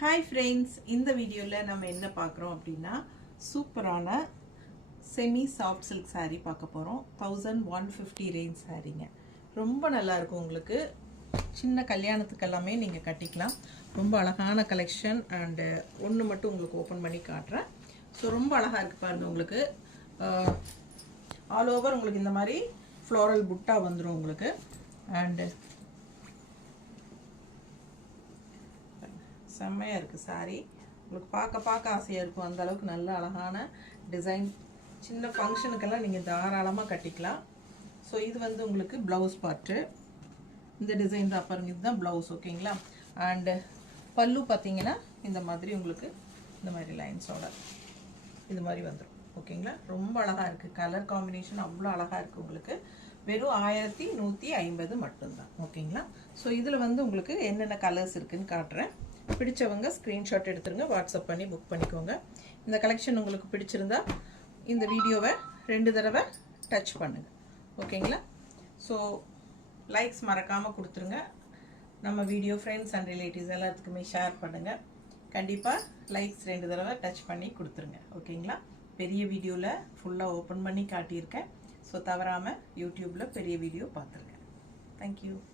Hi friends, இந்த வீடியோல நம்ம என்ன பார்க்குறோம் அப்படின்னா சூப்பரான செமி சாஃப்ட் சில்க் saree பார்க்க போறோம். 1150 ரேஞ்ச் சாரீங்க. ரொம்ப நல்லா இருக்கும். உங்களுக்கு சின்ன கல்யாணத்துக்கு எல்லாமே நீங்க கட்டிக்கலாம். ரொம்ப அழகான கலெக்ஷன் and ஒன்னு மட்டும் உங்களுக்கு ஓபன் பண்ணி காட்றேன். சோ ரொம்ப அழகா இருக்கு பாருங்க. உங்களுக்கு ஆல் ஓவர் உங்களுக்கு இந்த மாதிரி floral புட்டா வந்துரும் உங்களுக்கு and செம்மையா இருக்கு saree. உங்களுக்கு பார்க்க ஆசையா இருக்கும். அந்த அளவுக்கு நல்ல அழகான டிசைன். சின்ன ஃபங்க்ஷனுக்கெல்லாம் நீங்க தாராளமா கட்டிக்கலாம். சோ இது வந்து உங்களுக்கு ப்ளவுஸ் பார்ட். இந்த டிசைன் தான் பாருங்க. இதுதான் ப்ளவுஸ் ஓகேங்களா? and பல்லு பாத்தீங்கன்னா இந்த மாதிரி உங்களுக்கு இந்த மாதிரி லைன்ஸோட இது மாதிரி வந்துரும் ஓகேங்களா? ரொம்ப அழகா இருக்கு. கலர் காம்பினேஷன் அவ்வளவு அழகா இருக்கு. உங்களுக்கு வெறும் 1150 மட்டும் தான் ஓகேங்களா? சோ இதுல வந்து உங்களுக்கு என்னென்ன கலர்ஸ் இருக்குன்னு காட்றேன். பிடிச்சவங்க ஸ்கிரீன்ஷாட் எடுத்துருங்க, வாட்ஸ்அப் பண்ணி புக் பண்ணிக்கோங்க. இந்த கலெக்ஷன் உங்களுக்கு பிடிச்சிருந்தா இந்த வீடியோவை 2 தடவை டச் பண்ணுங்க ஓகேங்களா? ஸோ லைக்ஸ் மறக்காம கொடுத்துருங்க. நம்ம வீடியோ ஃப்ரெண்ட்ஸ் அண்ட் ரிலேட்டிவ்ஸ் எல்லாத்துக்குமே ஷேர் பண்ணுங்க. கண்டிப்பாக லைக்ஸ் 2 தடவை டச் பண்ணி கொடுத்துருங்க ஓகேங்களா? பெரிய வீடியோவில் ஃபுல்லாக ஓப்பன் பண்ணி காட்டியிருக்கேன். ஸோ தவறாமல் யூடியூப்பில் பெரிய வீடியோ பார்த்துருங்க. தேங்க்யூ.